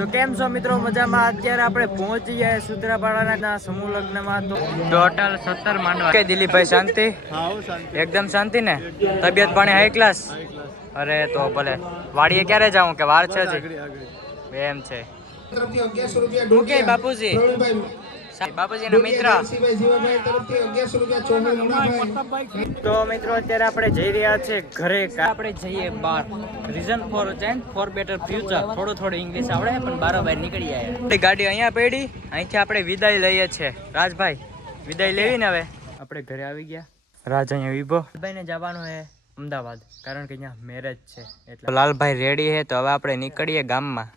તો કેમ છો મિત્રો? મજામાં? અત્યારે આપણે પહોંચી ગયા સૂત્રાપાડાના સમૂહ લગ્નમાં. તો ટોટલ 17 માંડવા. કે દિલીપભાઈ શાંતિ? એકદમ શાંતિ ને? તબિયત પાણી હાઈ ક્લાસ? અરે તો ભલે. વાડીએ ક્યારે જાઉં કે વાર છે હજી? એમ છે. હું કે બાપુજી બાપુજીનો મિત્ર. તો મિત્રો અત્યારે આપણે જઈ રહ્યા છીએ ઘરે. આપણે જઈએ બહાર. Reason for better future. થોડું ઇંગ્લિશ આવડે પણ બારોબાર નીકળી જાય. ગાડી અહીંયા પડી, અહીંથી આપણે વિદાય લઈએ છીએ. રાજભાઈ વિદાય લેવી ને હવે આપણે ઘરે આવી ગયા. રાજ અહીંયા વિભો ભાઈ ને જવાનું છે અમદાવાદ, કારણ કે અહીંયા મેરેજ છે. એટલે લાલભાઈ રેડી છે. તો હવે આપણે નીકળીએ ગામમાં.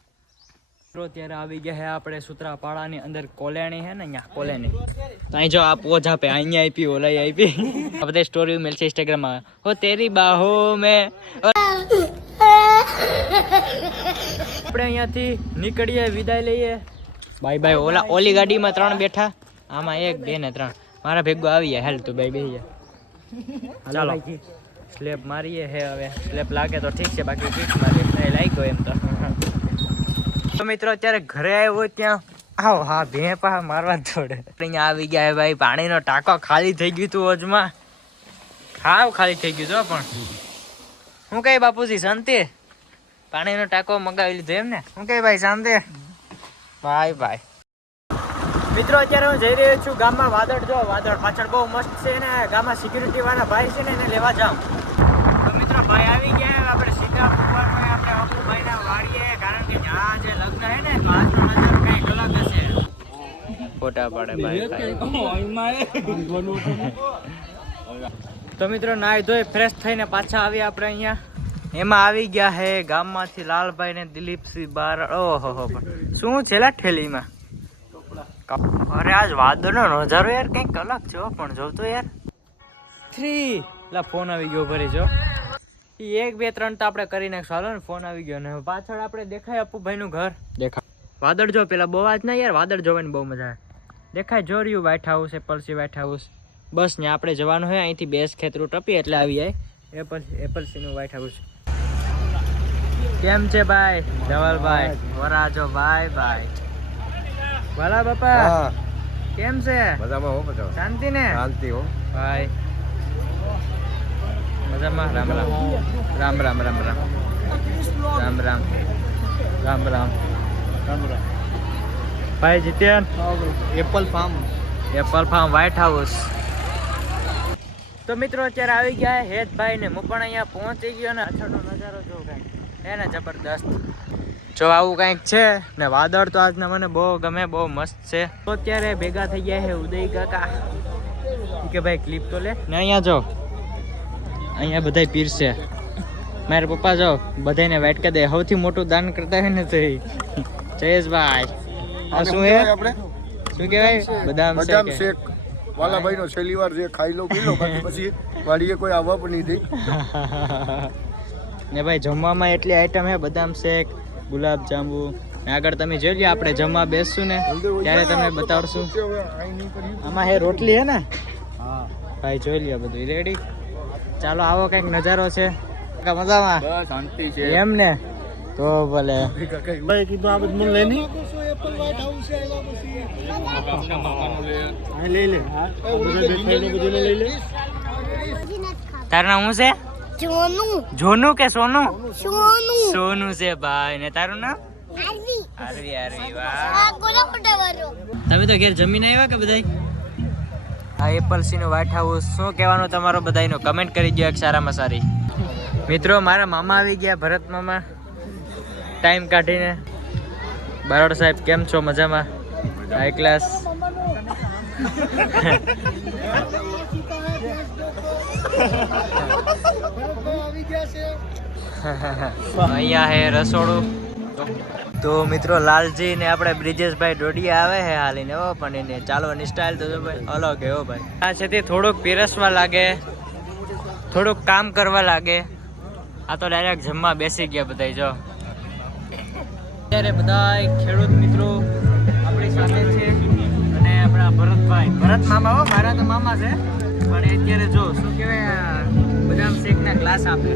ત્યારે આવી ગયા છે આપણે સૂત્રાપાડાની અંદર કોલેણી છે ને, અહીંયા કોલેણી. તો અહીં જો આ પોજ આપે, અહીંયા આપી, ઓલાઈ આપી. આ બધા સ્ટોરી મળશે ઇન્સ્ટાગ્રામમાં. હો તેરી બાહો મેં. આપણે અહીંયાથી નીકળીએ, વિદાય લઈએ. Bye bye. ઓલી ગાડીમાં 3 બેઠા, આમાં 1 2 ને 3 મારા ભેગો આવી જાય. હાલ તું ભાઈ બેસી જા. ચાલો સ્લેપ મારીએ હે. હવે સ્લેપ લાગે તો ઠીક છે, બાકી કિક મારીએ. લાગ્યો એમ તો મિત્રો અત્યારે ઘરે આવ્યો હોય ત્યાં આવો. હા ભે પા મારવા જ જોડે. અહીંયા આવી ગયા હે ભાઈ. પાણીનો ટાંકો ખાલી થઈ ગયું તું અજમાં. ખાવ ખાલી થઈ ગયું છો. પણ હું કઈ બાપુજી શાંતિ? પાણીનો ટાંકો મગાવી લીધો એમ ને? હું કઈ ભાઈ શાંતિ? ભાઈ ભાઈ મિત્રો અત્યારે હું જઈ રહ્યો છું ગામમાં. વાદળ જો, વાદળ પાછળ બહુ મસ્ત છે ને. ગામમાં સિક્યુરિટી વાળા ભાઈ છે ને, એને લેવા જાઉં. તો મિત્રો ભાઈ આવી ગયા. આપણે સીધા પૂરવાનું આપણે અપુભાઈના વાડીએ, કારણ કે જ્યાં જે લગ્ન છે ને, તો આજનો નજર કંઈક અલગ હશે. ફોટા પાડે ભાઈ. તો મિત્રો નાહી ધોઈ ફ્રેશ થઈને પાછા આવ્યા આપણે અહીંયા. એમાં આવી ગયા હે ગામમાંથી લાલભાઈ ને દિલીપસિંહ બાર. ઓહો શું છેલ્લા ઠેલીમાં. અરે આજ વાદળનો નજારો યાર કંઈક અલગ છે. પણ જોતો યાર 3 લા ફોન આવી ગયો ભરી જો. 1 2 3 તો આપણે કરી નાખશું. હાલો ને, ફોન આવી ગયો ને પાછળ આપણે દેખાય અપુભાઈ નું ઘર. દેખાય વાદળ જો. પેલા બહુ આજ ના યાર, વાદળ જોવાની બહુ મજા આવે. દેખાય જોરિયું વ્હાઇટ હાઉસ, એપલસી વ્હાઇટ હાઉસ. બસ ને આપણે જવાનું હોય અહીંથી બેસ ખેતરું ટપી એટલે આવી જાય એપલસી નું વ્હાઇટ હાઉસ. કેમ છે ભાઈ ધવલભાઈ? વરાજો ભાઈ ભાઈ ભલા બાપા. કેમ છે? મજામાં હો. મજામાં. શાંતિ ને? શાંતિ હો ભાઈ. મજામાં. રામ રામ રામ રામ રામ રામ રામ રામ રામ રામ ભાઈ જીત્યાન. Apple farm White House. તો મિત્રો અત્યારે આવી ગયા હેતભાઈ ને. હું પણ અહીંયા પહોંચી ગયો ને. પાછળનો નજારો જો કાંઈક એને જબરદસ્ત. જો આવું કંઈક છે ને. વાદળ તો આજના મને બહુ ગમે, બહુ મસ્ત છે. તો અત્યારે ભેગા થઈ ગયા છે ઉદય કાકા કે ભાઈ ક્લિપ તો લે ને. અહીંયા જો, અહીંયા બધા પીરસે. મારા પપ્પા જો બધાને વાટકા દે. સૌથી મોટું દાન કરતા હોય ને તો જયેશભાઈ. આ શું હે આપણે? શું કહેવાય? બદામ શેક. વાલાભાઈ નો છેલ્લી વાર જે ખાઈ લો પી લો, પછી વાડીએ કોઈ આવવા પણ નહીં દે. ને ભાઈ જમવામાં એટલી આઈટમ હે. બદામ શેક, ગુલાબ જાંબુ. આગળ તમે જોઈ લો, આપણે જમવા બેસશું ને ત્યારે તમને બતાવશું. આમાં હે રોટલી હે ને? હા ભાઈ જોઈ લ્યો બધું રેડી. ચાલો આવો કંઈક નજારો છે. મજામાં? શાંતિ છે એમ ને? તો ભલે ભાઈ કીધું આ બધું લઈ નહીં. તારું નામ શું છે? જોનું કે સોનું? સોનું છે ભાઈ. ને તારું નામ? આરવી. વાહ. તમે તો ઘેર જમીન આવ્યા કે બધાય? આ એપલસી નું વ્હાઇટ હાઉસ. શું કહેવાનું તમારો બધાયનો? કમેન્ટ કરી દો એક સારામાં સારી. મિત્રો મારા મામા આવી ગયા, ભરત મામા, ટાઈમ કાઢીને. બારોડ સાહેબ કેમ છો? મજામાં? High class. અહીંયા હે રસોડું. તો મિત્રો લાલજી ને આપણે બ્રિજેશભાઈ ડોડિયા આવે હે હાલીને. હો પણ એને ચાલવાની સ્ટાઇલ તો ભાઈ અલગ હે. હો ભાઈ આ છે તે થોડુંક પીરસવા લાગે, થોડુંક કામ કરવા લાગે. આ તો ડાયરેક્ટ જમવા બેસી ગયા બધા. જો અત્યારે બધા ખેડૂત મિત્રો આપણી સાથે છે. અને આપણા ભરત મામા. હો મારા તો મામા છે, પણ અત્યારે જો શું કહેવાય, બદામ શેકના ગ્લાસ આપે,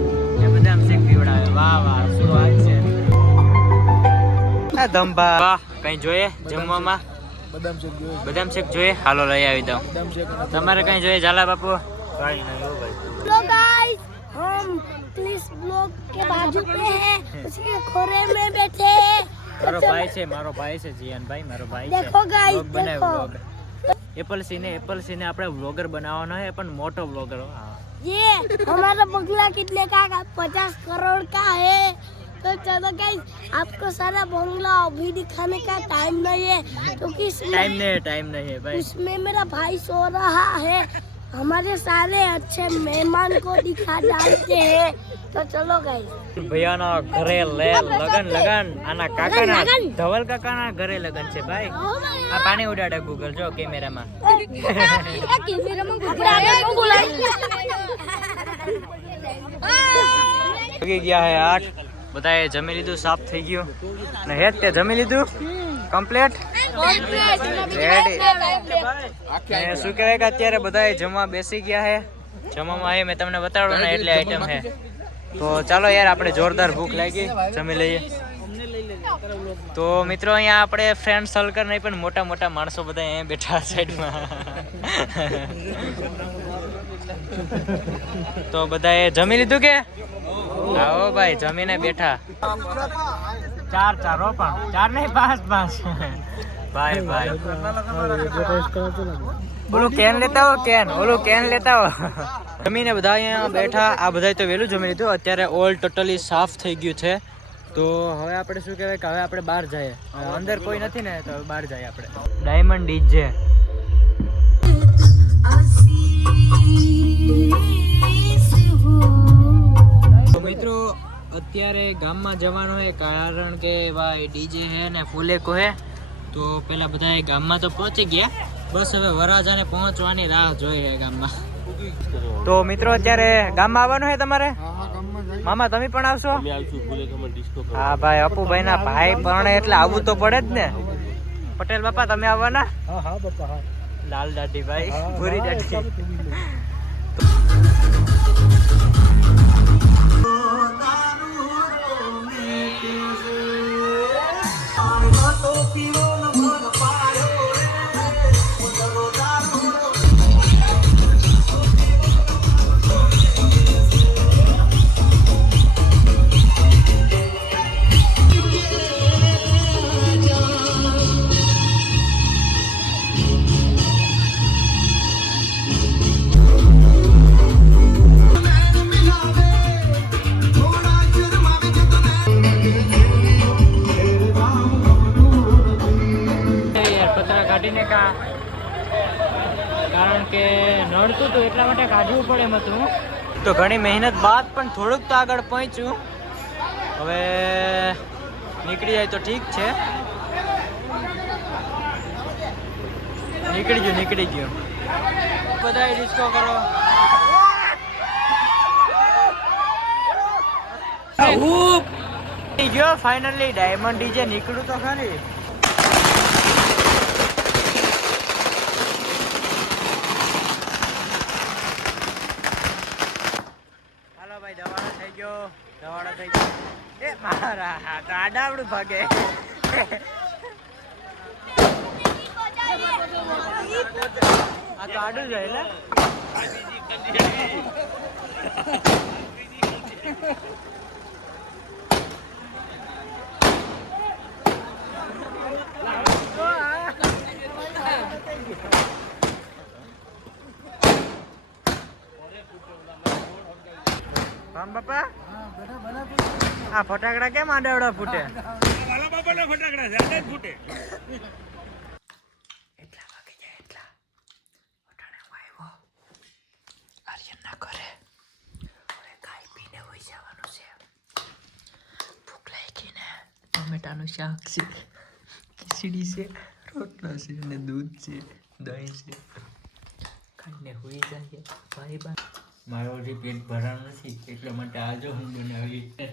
બદામ શેક પીવડાવે. વાહ વાહ, શું વાત છે. આ ધંભા વાહ કઈ જોઈએ જમવામાં બદામ શેક જોઈએ હાલો લઈ આવી દઉં તમારે કઈ જોઈએ ઝાલા બાપુ કઈ નહીં હો ભાઈ हेलो गाइस हम पुलिस ब्लॉक के बाजू पे हैं उसके खोरे में बैठे हैं મારો ભાઈ છે જીયાન ભાઈ મારો ભાઈ છે देखो गाइस વ્લોગ બનાવે देखो વ્લોગ એપલ સીને આપણે વ્લોગર બનાવવાનો है પણ મોટો વ્લોગર ये हमारा बंगला कितने का 50 करोड़ का है तो चलो गाइस आपको सारा बंगला अभी दिखाने का टाइम नहीं है क्योंकि टाइम नहीं है भाई उसमें मेरा भाई सो रहा है हमारे सारे अच्छे मेहमान को दिखा डालते हैं तो चलो गाइस ભૈયાના ઘરે લગન આના કાકાના ધવલ કાકાના ઘરે લગન છે ભાઈ આ પાણી ઉડાડે ગૂગલ જો કેમેરામાં લગી ગયા હે 8 બધાએ જમી લીધું સાફ થઈ ગયું ને હેત તે જમી લીધું કમ્પ્લીટ રેડી શું કહેવાય કે અત્યારે બધાએ જમવા બેસી ગયા હે જમવામાં મેં તમને બતાડ્યું ને એટલી આઈટમ હે તો ચાલો યાર આપણે જોરદાર ભૂખ લાગી જમી લઈએ તો મિત્રો અહીંયા આપણે ફ્રેન્ડ સર્કલ નહીં પણ મોટા મોટા માણસો બધા અહીંયા બેઠા સાઈડમાં તો બધાએ જમી લીધું કે આવો ભાઈ જમીને બેઠા 4 હો પણ 4 નહીં 5 ભાઈ ઓલું કેન લેતા હો જમીને બધા અહીંયા બેઠા આ બધા તો વહેલું જમી લીધું અત્યારે ઓલ ટોટલી સાફ થઈ ગયું છે તો હવે આપણે શું કહેવાય કે હવે આપણે બહાર જઈએ અંદર કોઈ નથી ને તો બહાર જઈએ આપણે ડાયમંડ ડીજે તો મિત્રો અત્યારે ગામમાં જવાનું છે કારણ કે ભાઈ ડીજે હે ને ફૂલેકો હે તો પેલા બધા ગામમાં તો પહોંચી ગયા બસ હવે વરરાજાને પહોંચવાની રાહ જોઈ રહ્યા ગામમાં તો મિત્રો અત્યારે ગામમાં આવવાનું છે તમારે મામા તમે પણ આવશો હા ભાઈ અપુભાઈ ના ભાઈ પણ એટલે આવવું તો પડે જ ને પટેલ બાપા તમે આવવાના લાલ દાઢી ભાઈ ભૂરી દાઢી કારણ કે નડતું હતું એટલા માટે કાઢવું પડે એમ હતું તો ઘણી મહેનત બાદ પણ થોડુંક તો આગળ પહોંચ્યું હવે નીકળી જાય તો ઠીક છે નીકળી ગયું બધા ડિસ્કો કરો ગયો ફાઇનલી ડાયમંડ ડીજે નીકળ્યું તો ખરી દવાડો થઈ ગયો એ મારા તો આડાવડું ભાગે આ તો આડું જાય ને રામ બાપા આ ફટાકડા કેમ આડાવડા ફૂટે વાલા બાપાના ફટાકડા જાડે ફૂટે એટલા વાગે જાય એટલા ફટાણે વાયવો આર્યન ના કરે હવે ખાઈ પીને હોઈ જવાનું છે ભૂખ લાગી ને ટમેટાનું શાક છે ખીચડી છે રોટલો છે અને દૂધ છે દહીં છે ખાઈને હોઈ જાય ભાઈ બા મારો હજી પેટ ભરાનું નથી એટલા માટે આજો હું બનાવી એ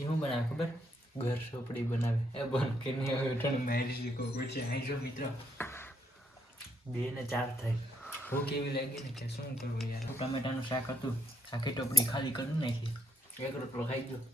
હું બનાવે ખબર ઘર સોપડી બનાવે એ બન કે નહીં હવે ઠણ મારી શીખો પછી અહીં જો મિત્ર 2 ને 4 થઈ ભૂખ એવી લાગી ને કે શું કરવું યાર ટમેટાનું શાક હતું આખી ટોપડી ખાલી કરી નાખી એક રોટલો ખાઈ ગયો